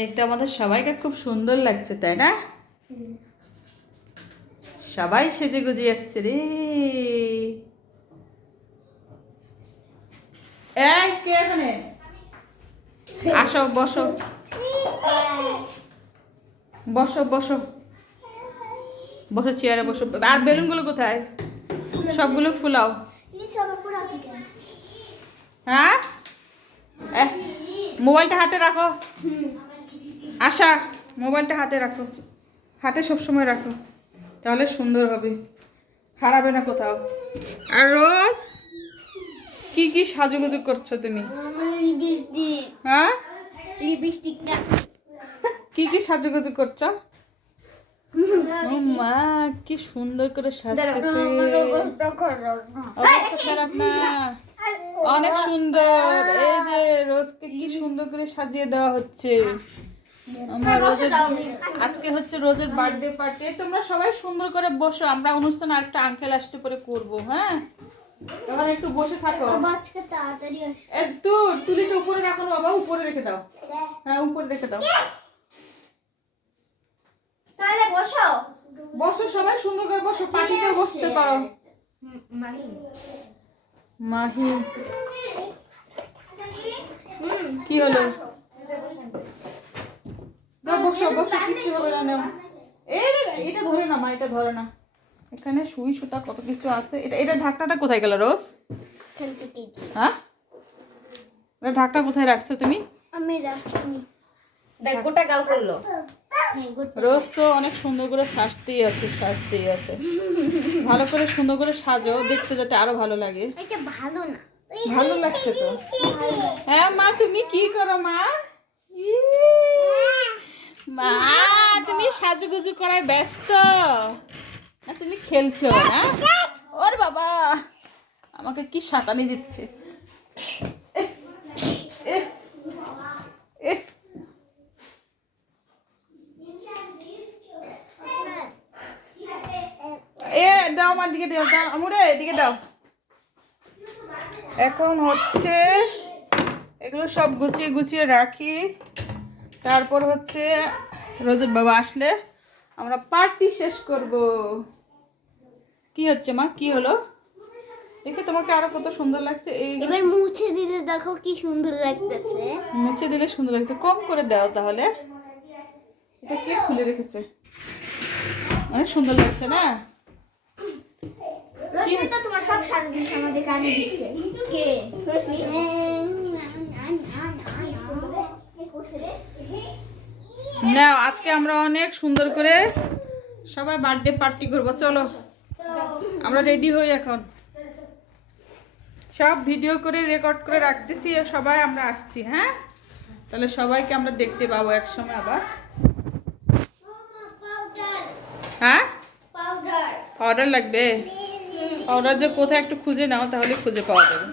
এই তো আমাদের সবাইকে খুব সুন্দর লাগছে, তাই না? সবাই সেজে গুজে আসছে রে। এই কে এখানে? আসো, বসো বসো বসো বসো, চেয়ারে বসো। আর বেলুনগুলো কোথায়? সবগুলো ফুলাও। হ্যাঁ, মোবাইলটা হাতে রাখো। আশা, মোবাইলটা হাতে রাখো, হাতে সবসময় রাখো, তাহলে সুন্দর হবে, হারাবে না কোথাও। আর রোজ কি কি সাজুগুজু করছো তুমি? হ্যাঁ, কি কি সাজুগুজু করছো? ও মা, কি সুন্দর করে সাজতেছে। অবস্থা খারাপ না, অনেক সুন্দর। এই যে রোজকে কি সুন্দর করে সাজিয়ে দেওয়া হচ্ছে। আমার রোজের আজকে হচ্ছে রোজের বার্থডে পার্টি। তোমরা সবাই সুন্দর করে বসো, আমরা অনুষ্ঠান আরেকটা আঙ্কেল আসতে পরে করবো। হ্যাঁ, তখন একটু বসে থাকো। একটু তুলিটা উপরে রাখো না বাবা, উপরে রেখে দাও। হ্যাঁ, উপরে রেখে দাও। তাহলে বসো বসো, সবাই সুন্দর করে বসো, পার্টিতে বসতে পারো। মাহি কি হলো? বসো বসো, কিচ্ছু হবে না। নাও, এটা ধরে না মা, এটা ধরে না। এখানে সুই সুতা কত কিছু আছে। এটা ঢাকনাটা কোথায় গেল রোজ? হ্যাঁ, এটা ঢাকনা কোথায় রাখছো তুমি? আমি রাখিনি। গোটা গাল করলো। রোজ তো অনেক সুন্দর করে সাজতেই আছে। ভালো করে সুন্দর করে সাজো, দেখতে যাতে আরো ভালো লাগে। এটা ভালো না, ভালো লাগছে তো। হ্যাঁ মা, তুমি কি করো মা? মা, তুমি সাজুগুজু করায় ব্যস্ত না, তুমি খেলছো না? ওর বাবা, আমাকে কি শাকানি দিচ্ছে। দাও আমার দিকে, দাও দাও আমুরে, এদিকে দাও। এখন হচ্ছে এগুলো সব গুছিয়ে গুছিয়ে রাখি। তারপর হচ্ছে রোজের বাবা আসলে আমরা পার্টি শেষ করব। কি হচ্ছে মা, কি হলো? দেখে তোমাকে আরো কত সুন্দর লাগছে। এই এবার মুছে দিলে দেখো কি সুন্দর লাগতেছে। মুছে দিলে সুন্দর লাগছে, কম করে দাও তাহলে। এটা কে খুলে রেখেছে? অনেক সুন্দর লাগছে না? কি তো তোমার সব সারা জিনিস আমাদের কানে দিচ্ছে। কে? নাও, আজকে আমরা অনেক সুন্দর করে সবাই বার্থডে পার্টি করবো। চলো আমরা রেডি হই এখন। সব ভিডিও করে রেকর্ড করে রাখতেছি, সবাই আমরা আসছি। হ্যাঁ, তাহলে সবাইকে আমরা দেখতে পাবো একসময় আবার। হ্যাঁ, পাউডার লাগবে। পাউডার যে কোথায় একটু খুঁজে নাও, তাহলে খুঁজে পাওয়া যাবে।